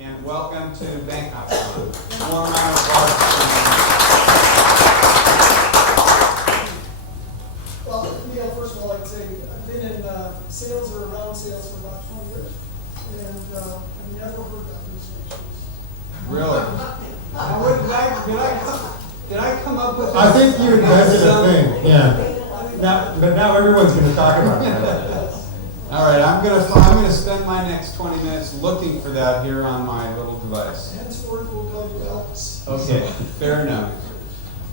and welcome to Bangkok. Warm round of applause. Well, Neil, first of all, I'd say I've been in sales or around sales for about 20 years, and I've never heard that negotiations. Really? Did I come up with? I think you invented a thing, yeah. But now everyone's going to talk about that. All right, I'm gonna spend my next 20 minutes looking for that here on my little device. Henceforth, we'll call you Elvis. Okay, fair enough.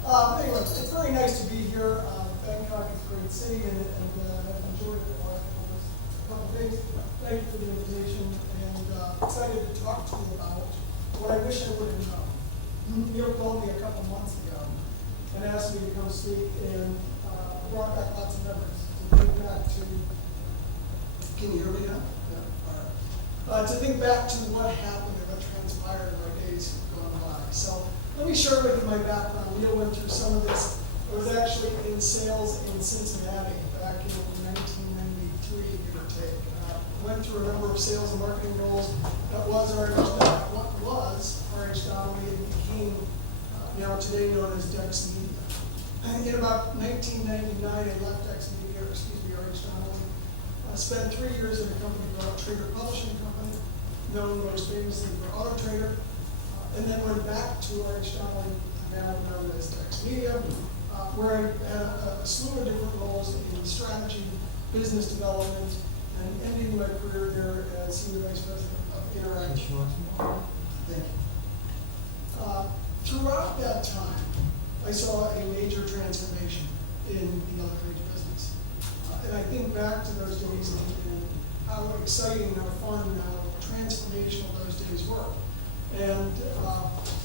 Anyway, it's very nice to be here. Bangkok is a great city, and I've enjoyed it a couple of days. Thank you for the invitation, and excited to talk to you about what I wish I would have known. Neil called me a couple months ago and asked me to come speak, and brought back lots of memories to think back to. Can you hear me now? Yeah. All right. To think back to what happened and what transpired in my days gone by. So let me share with you my background. Neil went through some of this. I was actually in sales in Cincinnati back in 1993, give or take. Went through a number of sales and marketing roles. That was what was RH Donnelly and became now today known as Dex Media. And in about 1999, I left Dex Media, RH Donnelly. I spent 3 years in a company called Trader Publishing Company, known most famously for Auto Trader, and then went back to RH Donnelly, now known as Dex Media, where I had a slew of different roles in strategy, business development, and ending my career there as Senior Vice President of Interaction. Thank you. Throughout that time, I saw a major transformation in the Yellow Page business. And I think back to those days and how exciting, how fun, how transformational those days were. And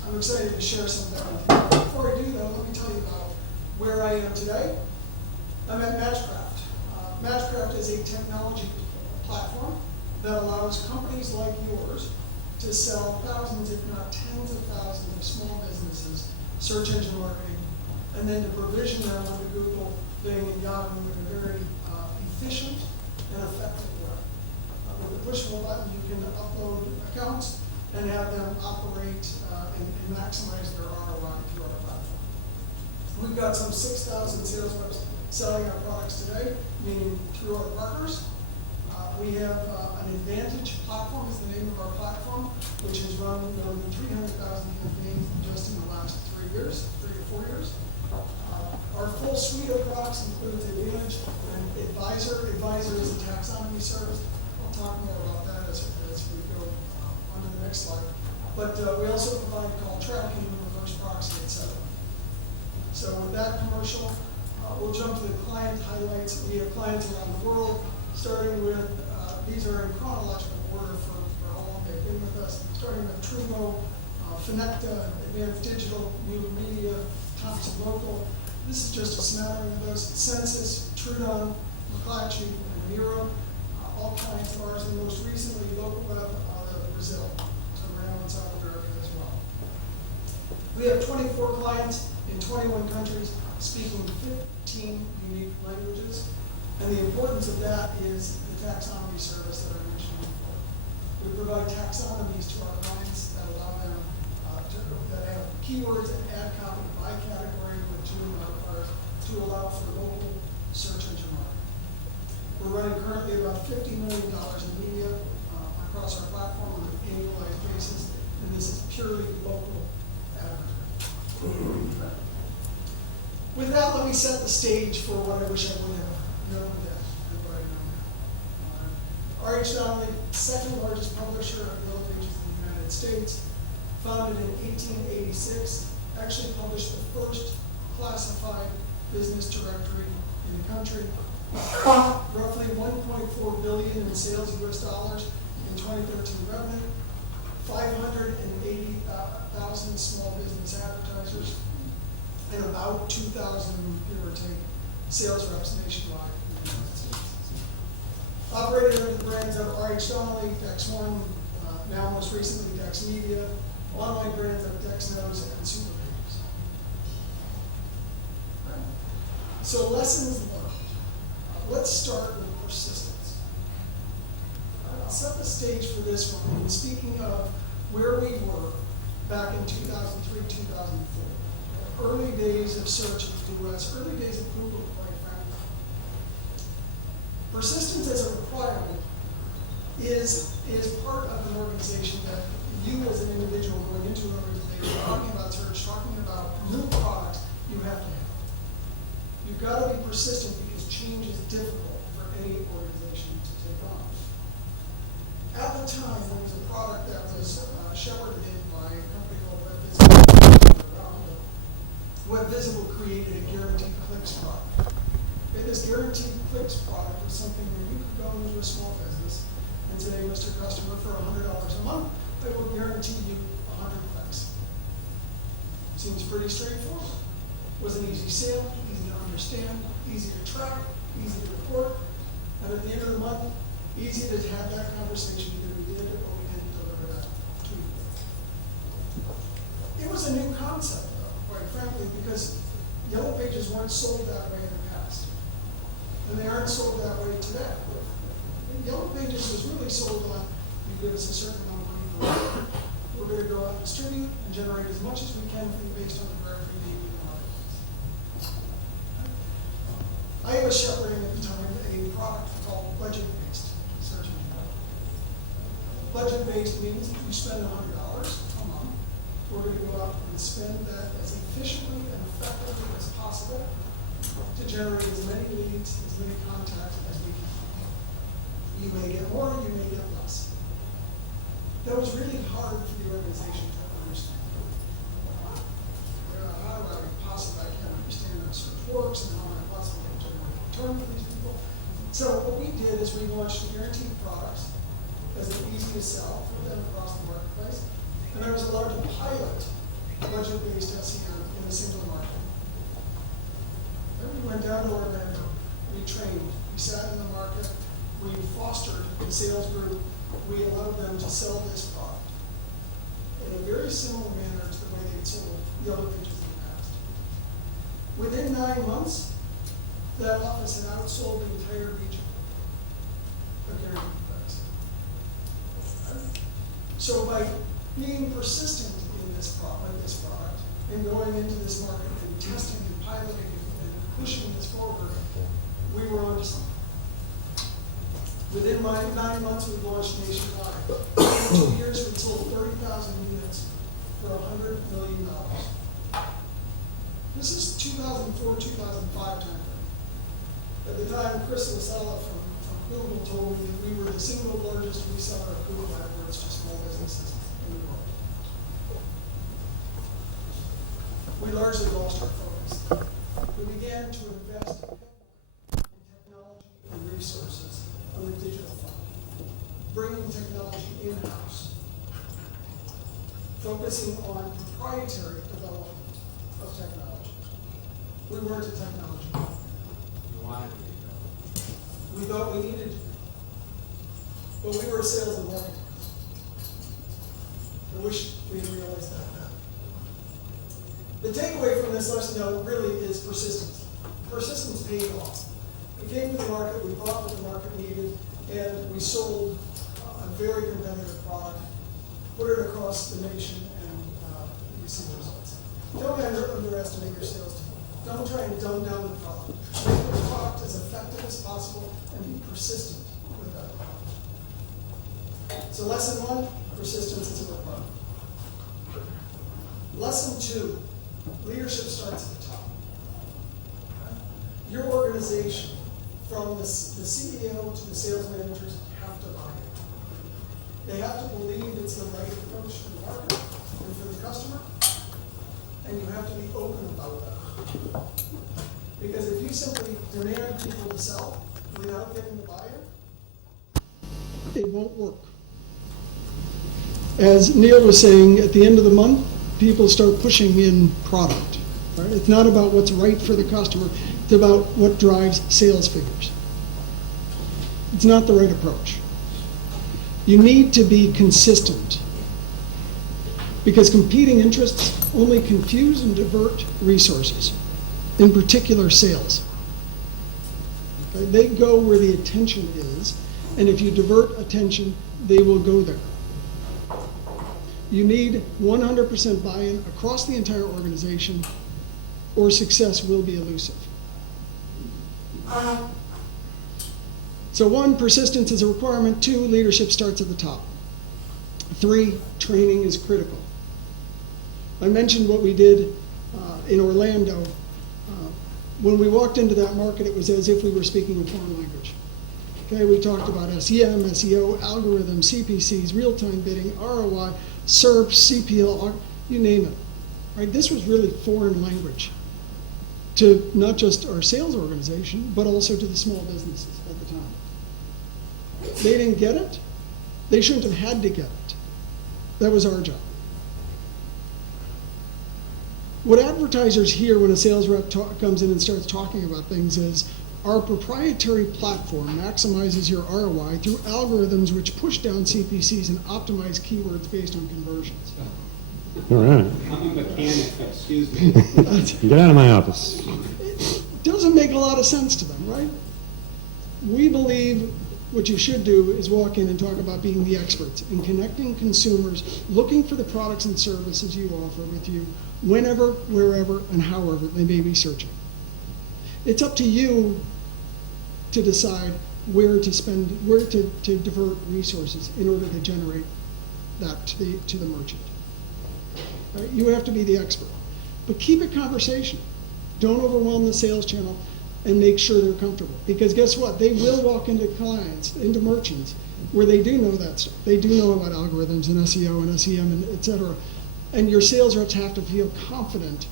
I'm excited to share some of that with you. Before I do though, let me tell you about where I am today. I'm at MatchCraft. MatchCraft is a technology platform that allows companies like yours to sell thousands, if not tens of thousands of small businesses, search engine marketing, and then to provision them onto Google, Bing, and Yahoo in a very efficient and effective way. With the push of a button, you can upload accounts and have them operate and maximize their ROI through our platform. We've got some 6,000 sales reps selling our products today, meaning through our partners. We have an Advantage platform is the name of our platform, which has run more than 300,000 campaigns just in the last 3 to 4 years. Our full suite of products includes Advantage and Advisor. Advisor is a taxonomy service. I'll talk more about that as we go on to the next slide. But we also provide call tracking, reverse proxy, etc. So with that commercial, we'll jump to the client highlights. We have clients around the world, starting with, these are in chronological order for how long they've been with us, starting with Trumo, Finecta, Advanced Digital, New Media, Thompson Local. This is just a smattering of those. Census, Trudon, McClatchy, and Miro, all clients of ours, and most recently, Local Web out of Brazil. So we're now in South America as well. We have 24 clients in 21 countries speaking 15 unique languages. And the importance of that is the taxonomy service that I mentioned before. We provide taxonomies to our clients that allow them that have keywords and ad copy by category with two modifiers to allow for local search engine marketing. We're running currently about $50 million in media across our platform on an annualized basis, and this is purely local advertising. With that, let me set the stage for what I wish I would have known then and what I know now. RH Donnelly, second largest publisher of Yellow Pages in the United States, founded in 1886, actually published the first classified business directory in the country. Roughly $1.4 billion in sales US dollars in 2013 revenue, 580,000 small business advertisers, and about 2,000, give or take, sales reps nationwide in the United States. Operated under the brands of RH Donnelly, Dex One, now most recently Dex Media, online brands of Dex Knows and Super Pages. Right. So lessons learned. Let's start with persistence. I'll set the stage for this one. And speaking of where we were back in 2003, 2004. Early days of search in the US, early days of Google, quite frankly. Persistence as a requirement is part of an organization that you as an individual going into an organization, talking about search, talking about new products, you have to have. You've got to be persistent because change is difficult for any organization to take on. At the time, there was a product that was shepherded by a company called Web Visible. Web Visible created a guaranteed clicks product. And this guaranteed clicks product was something where you could go into a small business and say, Mr. Customer, for $100 a month, I will guarantee you 100 clicks. Seems pretty straightforward. Was an easy sale, easy to understand, easy to track, easy to report, and at the end of the month, easy to have that conversation, either we did or we didn't deliver that to you. It was a new concept, though, quite frankly, because Yellow Pages weren't sold that way in the past. And they aren't sold that way today. Yellow Pages was really sold on, you give us a certain amount of money for it, we're going to go out and distribute and generate as much as we can for you based on the directory name in the marketplace. I was shepherding at the time a product called budget-based search engine. Budget-based means if you spend $100 a month, we're going to go out and spend that as efficiently and effectively as possible to generate as many leads, as many contacts as we can. You may get more, you may get less. That was really hard for the organization to understand. How do I possibly, I can't understand how search works and how I possibly generate a return for these people. So what we did is we launched guaranteed products as an easy to sell for them across the marketplace. And there was a large pilot budget-based SEO in a single market. Then we went down to Orlando, we trained, we sat in the market, we fostered the sales group, we allowed them to sell this product in a very similar manner to the way they had sold Yellow Pages in the past. Within 9 months, that office had outsold the entire region of guaranteed clicks. So by being persistent in this product and going into this market and testing and piloting and pushing this forward, we were onto something. Within 9 months, we launched nationwide. In 2 years, we sold 30,000 units for $100 million. This is 2004, 2005 time. At the time, Chris Lasala from Google told me that we were the single largest reseller of Google AdWords to small businesses in the world. We largely lost our focus. We began to invest in technology and resources on the digital front, bringing technology in-house, focusing on proprietary development of technology. We weren't a technology company. You wanted to be though. We thought we needed to be, but we were a sales and marketing. I wish we had realized that then. The takeaway from this lesson, though, really is persistence. Persistence paid off. We came to the market, we bought what the market needed, and we sold a very competitive product, put it across the nation, and we see the results. Don't underestimate your sales team. Don't try and dumb down the product. Make the product as effective as possible and be persistent with that product. So lesson 1, persistence is a requirement. Lesson 2, leadership starts at the top. Your organization, from the CEO to the sales managers, have to buy it. They have to believe it's the right approach to the market and for the customer, and you have to be open about that. Because if you simply demand people to sell without getting the buy-in, it won't work. As Neil was saying, at the end of the month, people start pushing in product. Right? It's not about what's right for the customer. It's about what drives sales figures. It's not the right approach. You need to be consistent because competing interests only confuse and divert resources, in particular sales. Okay? They go where the attention is, and if you divert attention, they will go there. You need 100% buy-in across the entire organization, or success will be elusive. So 1, persistence is a requirement. 2, leadership starts at the top. 3, training is critical. I mentioned what we did in Orlando. When we walked into that market, it was as if we were speaking a foreign language. Okay, we talked about SEM, SEO, algorithms, CPCs, real-time bidding, ROI, SERP, CPL, you name it. Right? This was really foreign language to not just our sales organization, but also to the small businesses at the time. They didn't get it. They shouldn't have had to get it. That was our job. What advertisers hear when a sales rep comes in and starts talking about things is, our proprietary platform maximizes your ROI through algorithms which push down CPCs and optimize keywords based on conversions. All right. I'm a mechanic, excuse me. Get out of my office. It doesn't make a lot of sense to them, right? We believe what you should do is walk in and talk about being the experts in connecting consumers, looking for the products and services you offer with you, whenever, wherever, and however they may be searching. It's up to you to decide where to spend, where to divert resources in order to generate that to the merchant. Right? You have to be the expert. But keep it conversational. Don't overwhelm the sales channel, and make sure they're comfortable. Because guess what? They will walk into clients, into merchants, where they do know that stuff. They do know about algorithms and SEO and SEM and et cetera. And your sales reps have to feel confident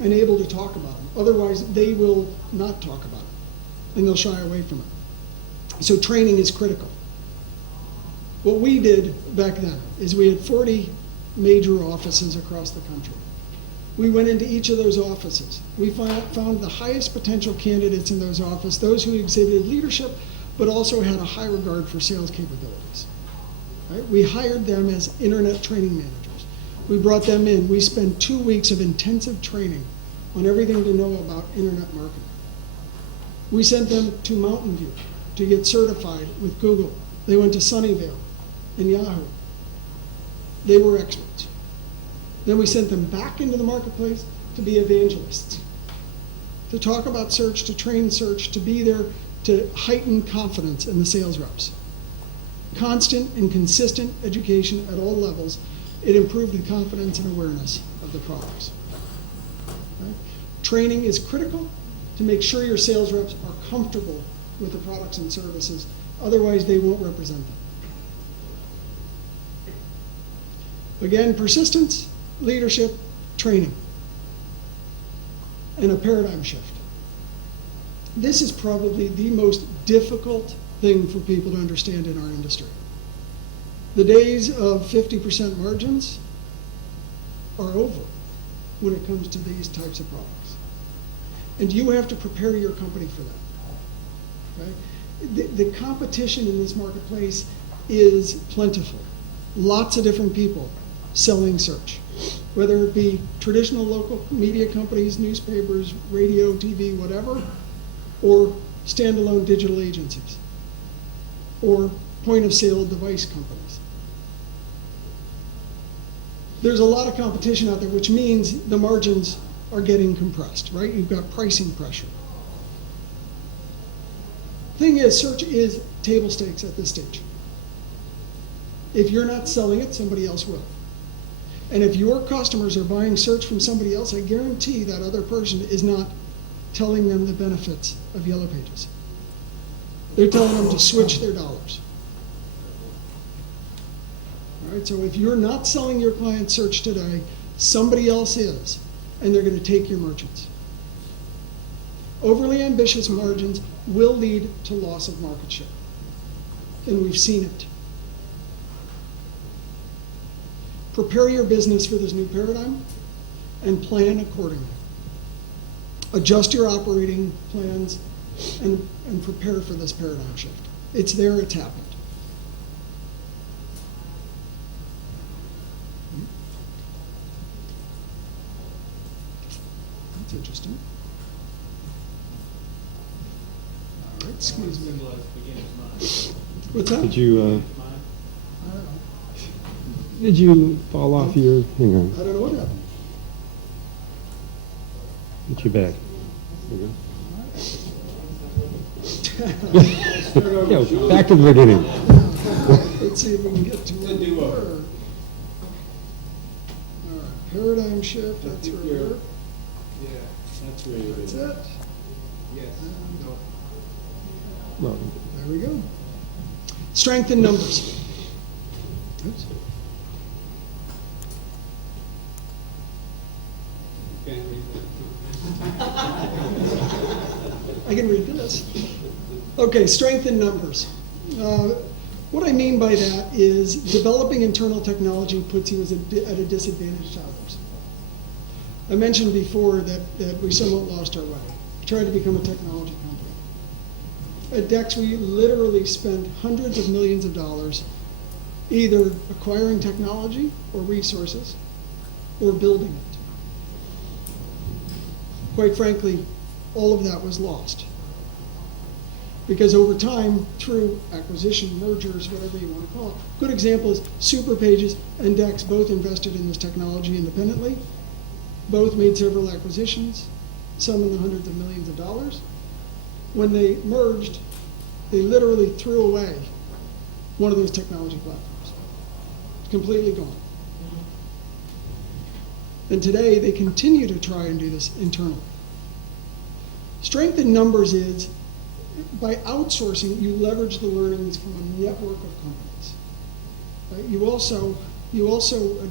and able to talk about them. Otherwise, they will not talk about it, and they'll shy away from it. So training is critical. What we did back then is we had 40 major offices across the country. We went into each of those offices. We found the highest potential candidates in those offices, those who exhibited leadership, but also had a high regard for sales capabilities. Right? We hired them as internet training managers. We brought them in. We spent 2 weeks of intensive training on everything to know about internet marketing. We sent them to Mountain View to get certified with Google. They went to Sunnyvale and Yahoo. They were experts. Then we sent them back into the marketplace to be evangelists, to talk about search, to train search, to be there to heighten confidence in the sales reps. Constant and consistent education at all levels, it improved the confidence and awareness of the products. Right? Training is critical to make sure your sales reps are comfortable with the products and services, otherwise they won't represent them. Again, persistence, leadership, training, and a paradigm shift. This is probably the most difficult thing for people to understand in our industry. The days of 50% margins are over when it comes to these types of products. And you have to prepare your company for that. Right? The competition in this marketplace is plentiful. Lots of different people selling search, whether it be traditional local media companies, newspapers, radio, TV, whatever, or standalone digital agencies, or point-of-sale device companies. There's a lot of competition out there, which means the margins are getting compressed, right? You've got pricing pressure. Thing is, search is table stakes at this stage. If you're not selling it, somebody else will. And if your customers are buying search from somebody else, I guarantee that other person is not telling them the benefits of Yellow Pages. They're telling them to switch their dollars. All right, so if you're not selling your client search today, somebody else is, and they're going to take your merchants. Overly ambitious margins will lead to loss of market share. And we've seen it. Prepare your business for this new paradigm and plan accordingly. Adjust your operating plans and prepare for this paradigm shift. It's there, it's happened. That's interesting. All right, excuse me. What's that? Did you, I don't know. Did you fall off your, hang on, I don't know what happened. get you back. There you go. Yeah, back to the beginning. Let's see if we can get to where we were. All right, paradigm shift, that's where we were. Yeah, that's really That's it. Yes. Well, There we go. Strength in numbers. Oops. Can't read I can read this. Okay, strength in numbers. What I mean by that is developing internal technology puts you at a disadvantage to others. I mentioned before that we somewhat lost our way. We tried to become a technology company. At Dex, we literally spent hundreds of millions of dollars either acquiring technology or resources or building it. Quite frankly, all of that was lost. Because over time, through acquisition, mergers, whatever you want to call it, good example is Superpages and Dex both invested in this technology independently, both made several acquisitions, some in the hundreds of millions of dollars. When they merged, they literally threw away one of those technology platforms. It's completely gone. And today, they continue to try and do this internally. Strength in numbers is, by outsourcing, you leverage the learnings from a network of companies. Right? You also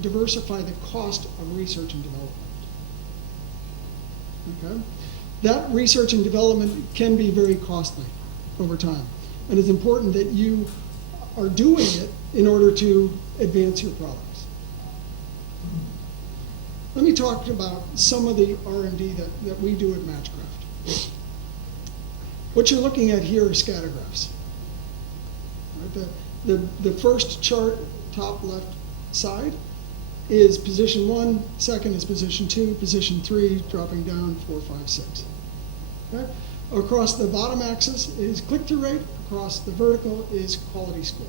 diversify the cost of research and development. Okay? That research and development can be very costly over time. And it's important that you are doing it in order to advance your products. Let me talk about some of the R&D that we do at MatchCraft. What you're looking at here are scatter graphs. Right? The first chart, top left side, is position 1, second is position 2, position 3, dropping down 4, 5, 6. Okay? Across the bottom axis is click-through rate, across the vertical is quality score.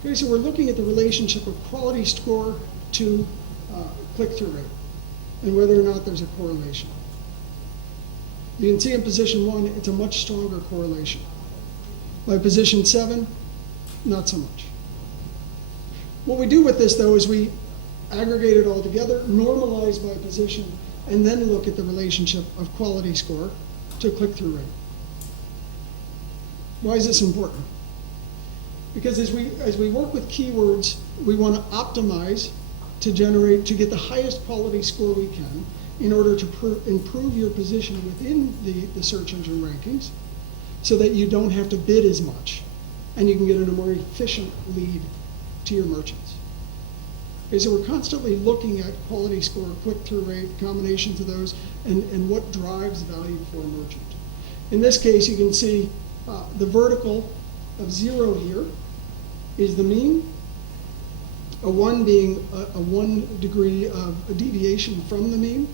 Okay, so we're looking at the relationship of quality score to click-through rate and whether or not there's a correlation. You can see in position 1, it's a much stronger correlation. By position 7, not so much. What we do with this, though, is we aggregate it all together, normalize by position, and then look at the relationship of quality score to click-through rate. Why is this important? Because as we work with keywords, we want to optimize to get the highest quality score we can in order to improve your position within the search engine rankings so that you don't have to bid as much and you can get in a more efficient lead to your merchants. Okay, so we're constantly looking at quality score, click-through rate, combinations of those, and what drives value for a merchant. In this case, you can see the vertical of 0 here is the mean, a 1 being a 1 degree of a deviation from the mean,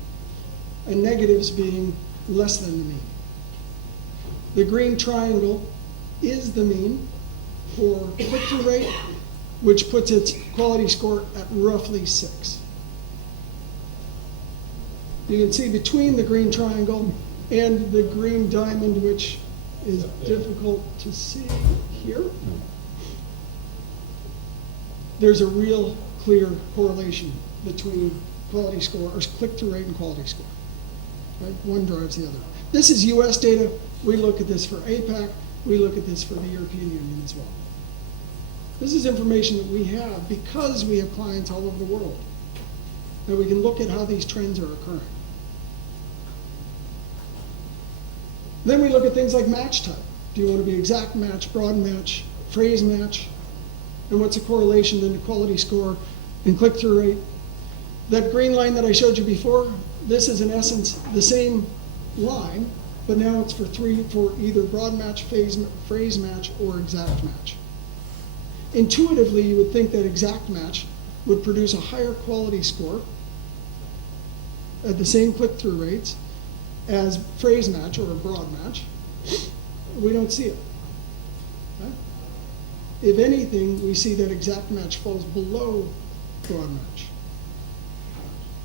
and negatives being less than the mean. The green triangle is the mean for click-through rate, which puts its quality score at roughly 6. You can see between the green triangle and the green diamond, which is difficult to see here, there's a real clear correlation between quality score, or click-through rate, and quality score. Right? One drives the other. This is US data. We look at this for APAC. We look at this for the European Union as well. This is information that we have because we have clients all over the world. And we can look at how these trends are occurring. Then we look at things like match type. Do you want to be exact match, broad match, phrase match? And what's the correlation then to quality score and click-through rate? That green line that I showed you before, this is in essence the same line, but now it's for either broad match, phrase match, or exact match. Intuitively, you would think that exact match would produce a higher quality score at the same click-through rates as phrase match or a broad match. We don't see it. Okay? if anything, we see that exact match falls below broad match.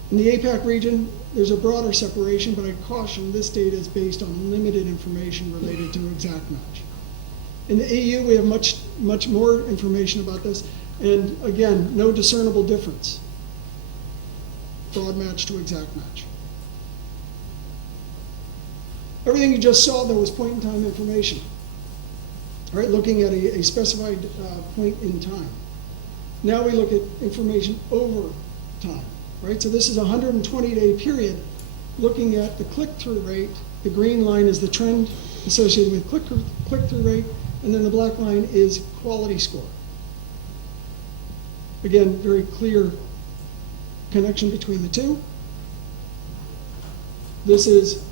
In the APAC region, there's a broader separation, but I caution this data is based on limited information related to exact match. In the EU, we have much more information about this, and again, no discernible difference. Broad match to exact match. Everything you just saw, though, was point-in-time information. All right, looking at a specified point in time. Now we look at information over time, right? So this is a 120-day period looking at the click-through rate. The green line is the trend associated with click-through rate, and then the black line is quality score. Again, very clear connection between the two. This is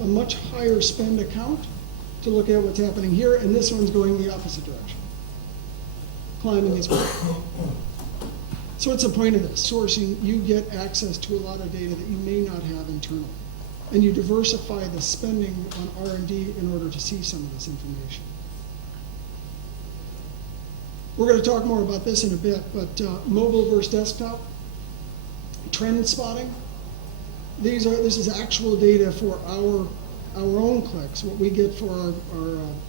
a much higher spend account to look at what's happening here, and this one's going the opposite direction. Climbing as well. So what's the point of this? Sourcing, you get access to a lot of data that you may not have internally. And you diversify the spending on R&D in order to see some of this information. We're going to talk more about this in a bit, but mobile versus desktop, trend spotting. This is actual data for our own clicks, what we get for our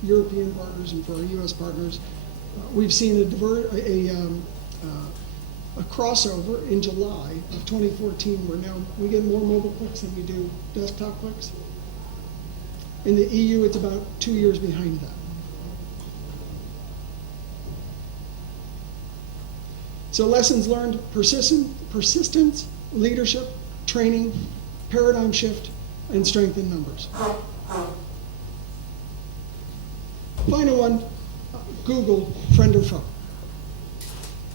European partners and for our US partners. We've seen a crossover in July of 2014 where now we get more mobile clicks than we do desktop clicks. In the EU, it's about 2 years behind that. So lessons learned: persistence, leadership, training, paradigm shift, and strength in numbers. Final one, Google, friend or foe.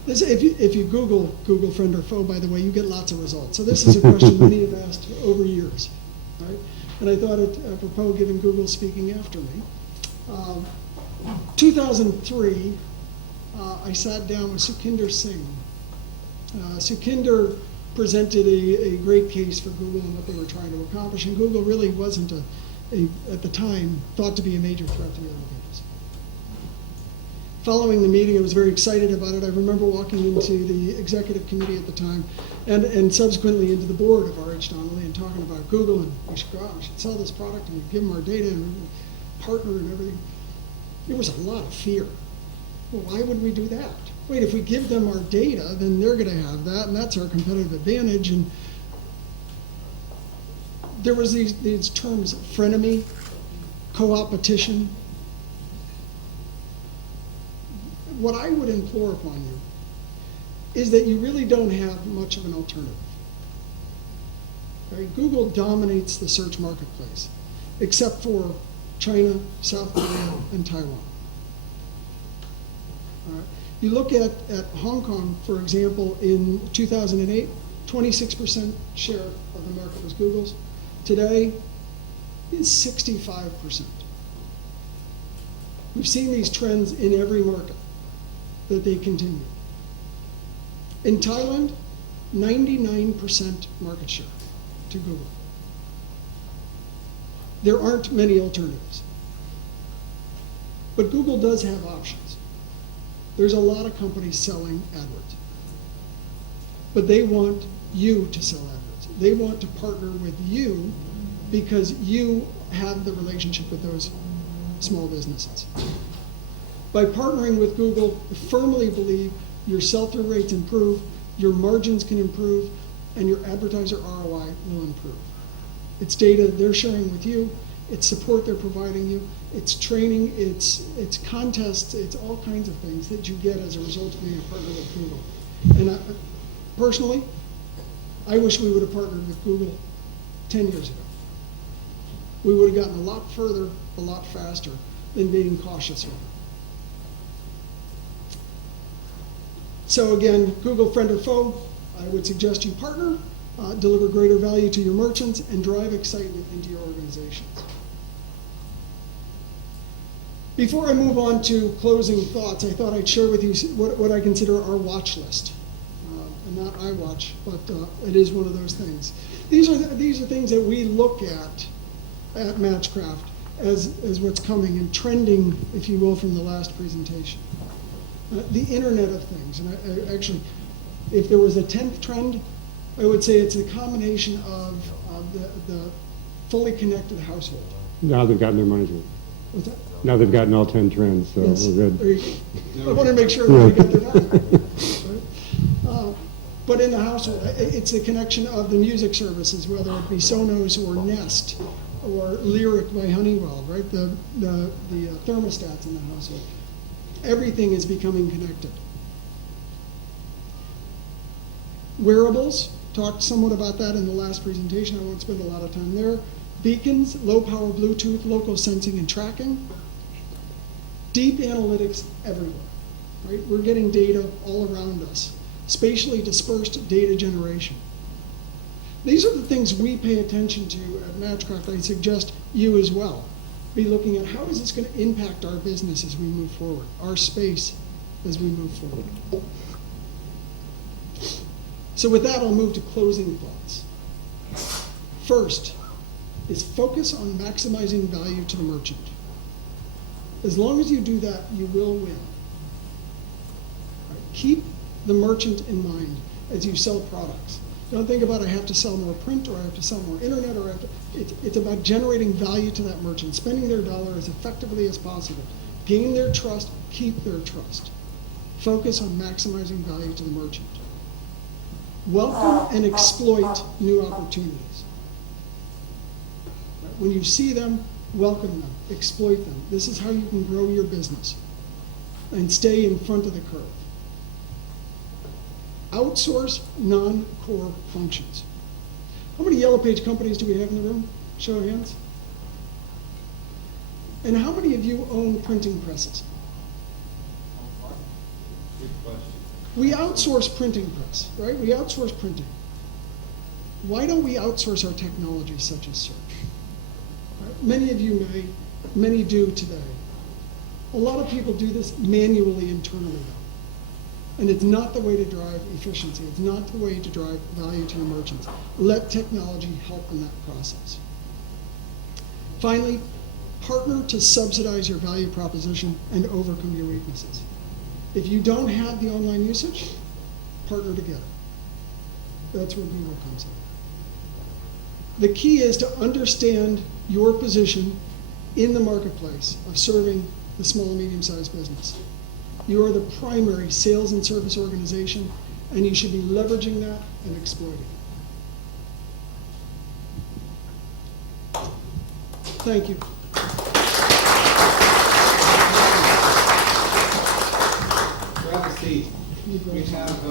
If you Google friend or foe, by the way, you get lots of results. So this is a question many have asked over years, right? And I thought it apropos given Google speaking after me. 2003, I sat down with Sukhinder Singh. Sukhinder presented a great case for Google and what they were trying to accomplish, and Google really wasn't at the time, thought to be a major threat to the other pages. Following the meeting, I was very excited about it. I remember walking into the executive committee at the time and subsequently into the board of RH Donnelly and talking about Google, and we should go out, we should sell this product, and we'd give them our data and partner and everything. There was a lot of fear. Well, why would we do that? Wait, if we give them our data, then they're going to have that, and that's our competitive advantage. And there was these terms: frenemy, co-opetition. What I would implore upon you is that you really don't have much of an alternative. Right? Google dominates the search marketplace, except for China, South Korea, and Taiwan. All right. You look at Hong Kong, for example, in 2008, 26% share of the market was Google's. Today, it's 65%. We've seen these trends in every market, that they continue. In Thailand, 99% market share to Google. There aren't many alternatives. But Google does have options. There's a lot of companies selling AdWords. But they want you to sell AdWords. They want to partner with you because you have the relationship with those small businesses. By partnering with Google, I firmly believe your sell-through rates improve, your margins can improve, and your advertiser ROI will improve. It's data they're sharing with you, it's support they're providing you, it's training, it's contests, it's all kinds of things that you get as a result of being a partner with Google. And personally, I wish we would have partnered with Google 10 years ago. We would have gotten a lot further, a lot faster than being cautious with it. So again, Google, friend or foe, I would suggest you partner, deliver greater value to your merchants, and drive excitement into your organizations. Before I move on to closing thoughts, I thought I'd share with you what I consider our watch list. And not iWatch, but it is one of those things. These are things that we look at MatchCraft as what's coming and trending, if you will, from the last presentation. The Internet of Things. And I actually, if there was a 10th trend, I would say it's a combination of the fully connected household. Now they've gotten their money's worth. What's that? Now they've gotten all 10 trends, so Yes. we're There good. you go. I want to make sure that we get their money. Right? But in the household, it's a connection of the music services, whether it be Sonos or Nest or Lyric by Honeywell, right? The thermostats in the household. Everything is becoming connected. Wearables, talked somewhat about that in the last presentation. I won't spend a lot of time there. Beacons, low power Bluetooth, local sensing and tracking. Deep analytics everywhere, right? We're getting data all around us. Spatially dispersed data generation. These are the things we pay attention to at MatchCraft. I suggest you as well be looking at how is this going to impact our business as we move forward, our space as we move forward. So with that, I'll move to closing thoughts. First is focus on maximizing value to the merchant. As long as you do that, you will win. Right? Keep the merchant in mind as you sell products. Don't think about I have to sell more print or I have to sell more internet or I have to, it's about generating value to that merchant, spending their dollar as effectively as possible. Gain their trust, keep their trust. Focus on maximizing value to the merchant. Welcome and exploit new opportunities. Right? When you see them, welcome them, exploit them. This is how you can grow your business and stay in front of the curve. Outsource non-core functions. How many Yellow Page companies do we have in the room? Show of hands. And how many of you own printing presses? Good question. We outsource printing press, right? We outsource printing. Why don't we outsource our technology such as search? Right? Many of you may, many do today. A lot of people do this manually internally though. And it's not the way to drive efficiency. It's not the way to drive value to your merchants. Let technology help in that process. Finally, partner to subsidize your value proposition and overcome your weaknesses. If you don't have the online usage, partner together. That's where Google comes in. The key is to understand your position in the marketplace of serving the small and medium-sized business. You are the primary sales and service organization, and you should be leveraging that and exploiting it. Thank you. Grab a seat. We have